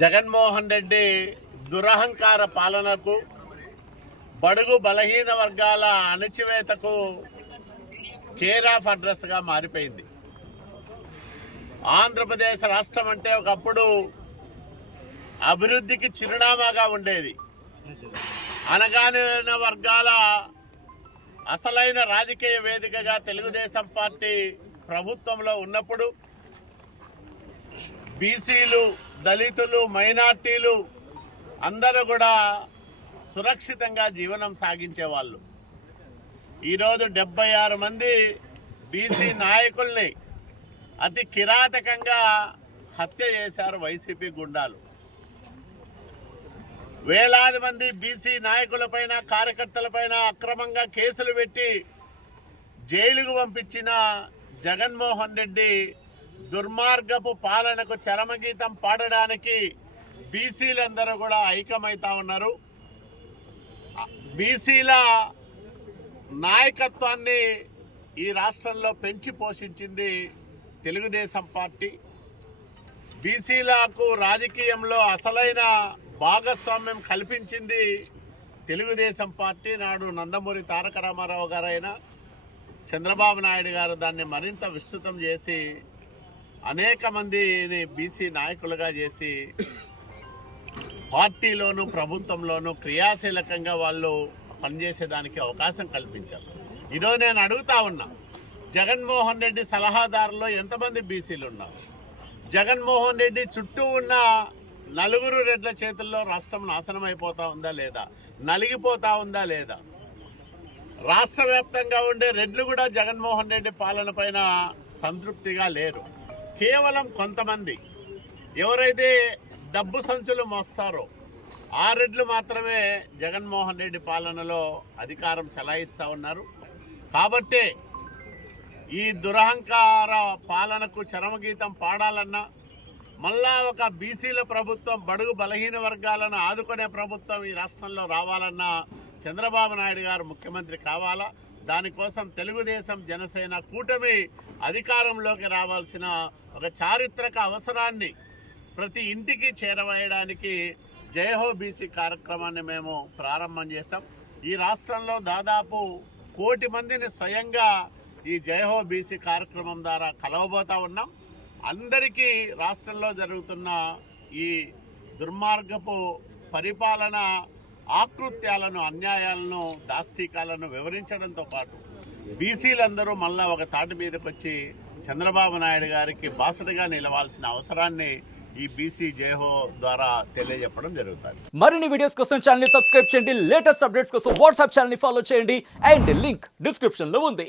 జగన్మోహన్ రెడ్డి దురహంకార పాలనకు, బడుగు బలహీన వర్గాల అణచివేతకు కేర్ ఆఫ్ అడ్రస్గా మారిపోయింది. ఆంధ్రప్రదేశ్ రాష్ట్రం అంటే ఒకప్పుడు అభివృద్ధికి చిరునామాగా ఉండేది. అణగారిన వర్గాల అసలైన రాజకీయ వేదికగా తెలుగుదేశం పార్టీ ప్రభుత్వంలో ఉన్నప్పుడు బీసీలు, దళితులు, మైనార్టీలు అందరూ కూడా సురక్షితంగా జీవనం సాగించేవాళ్ళు. ఈరోజు 76 మంది బీసీ నాయకుల్ని అతి కిరాతకంగా హత్య చేశారు వైసీపీ గుండాలు. వేలాది మంది బీసీ నాయకులపైన, కార్యకర్తలపైన అక్రమంగా కేసులు పెట్టి జైలుకు పంపించిన జగన్మోహన్ రెడ్డి దుర్మార్గపు పాలనకు చరమగీతం పాడడానికి బీసీలందరూ కూడా ఐక్యమవుతా ఉన్నారు. బీసీల నాయకత్వాన్ని ఈ రాష్ట్రంలో పెంచి పోషించింది తెలుగుదేశం పార్టీ. బీసీలకు రాజకీయంలో అసలైన భాగస్వామ్యం కల్పించింది తెలుగుదేశం పార్టీ. నాడు నందమూరి తారక రామారావు గారైనా చంద్రబాబు నాయుడు గారు దాన్ని మరింత విస్తృతం చేసి అనేక మందిని బీసీ నాయకులుగా చేసి పార్టీలోనూ ప్రభుత్వంలోనూ క్రియాశీలకంగా వాళ్ళు పనిచేసేదానికి అవకాశం కల్పించారు. ఈరోజు నేను అడుగుతా ఉన్నా, జగన్మోహన్ రెడ్డి సలహాదారులో ఎంతమంది బీసీలు ఉన్నారు? జగన్మోహన్ రెడ్డి చుట్టూ ఉన్న నలుగురు రెడ్ల చేతుల్లో రాష్ట్రం నాశనం అయిపోతా ఉందా లేదా, నలిగిపోతా ఉందా లేదా? రాష్ట్ర వ్యాప్తంగా ఉండే రెడ్లు కూడా జగన్మోహన్ రెడ్డి పాలన పైన సంతృప్తిగా లేరు. కేవలం కొంతమంది ఎవరైతే డబ్బు సంచులు మోస్తారో ఆ రెడ్లు మాత్రమే జగన్మోహన్ రెడ్డి పాలనలో అధికారం చెలాయిస్తూ ఉన్నారు. కాబట్టే ఈ దురహంకార పాలనకు చరమగీతం పాడాలన్నా, మళ్ళా ఒక బీసీల ప్రభుత్వం, బడుగు బలహీన వర్గాలను ఆదుకునే ప్రభుత్వం ఈ రాష్ట్రంలో రావాలన్నా చంద్రబాబు నాయుడు గారు ముఖ్యమంత్రి కావాలా. దానికోసం తెలుగుదేశం, జనసేన కూటమి అధికారంలోకి రావాల్సిన ఒక చారిత్రక అవసరాన్ని ప్రతి ఇంటికి చేరవేయడానికి జయహో బీసీ కార్యక్రమాన్ని మేము ప్రారంభం చేశాం. ఈ రాష్ట్రంలో దాదాపు 1 కోటి మందిని స్వయంగా ఈ జయహో బీసీ కార్యక్రమం ద్వారా కలవబోతా ఉన్నాం. అందరికీ రాష్ట్రంలో జరుగుతున్న ఈ దుర్మార్గపు పరిపాలన ఆకృత్యాలను, అన్యాయాలను, దాష్టీకాలను వివరించడంతో పాటు బీసీలందరూ మళ్ళా ఒక తాటి మీదకి వచ్చి చంద్రబాబు నాయుడు గారికి బాసటగా నిలవాల్సిన అవసరాన్ని ఈ బీసీ జయహో ద్వారా తెలియజెప్పడం జరుగుతుంది. మరిన్ని వీడియోస్ కోసం ఛానల్ ని సబ్స్క్రైబ్ చేయండి. లేటెస్ట్ అప్డేట్స్ కోసం వాట్సాప్ ఛానల్ ని ఫాలో చేయండి. అండ్ లింక్ డిస్క్రిప్షన్ లో ఉంది.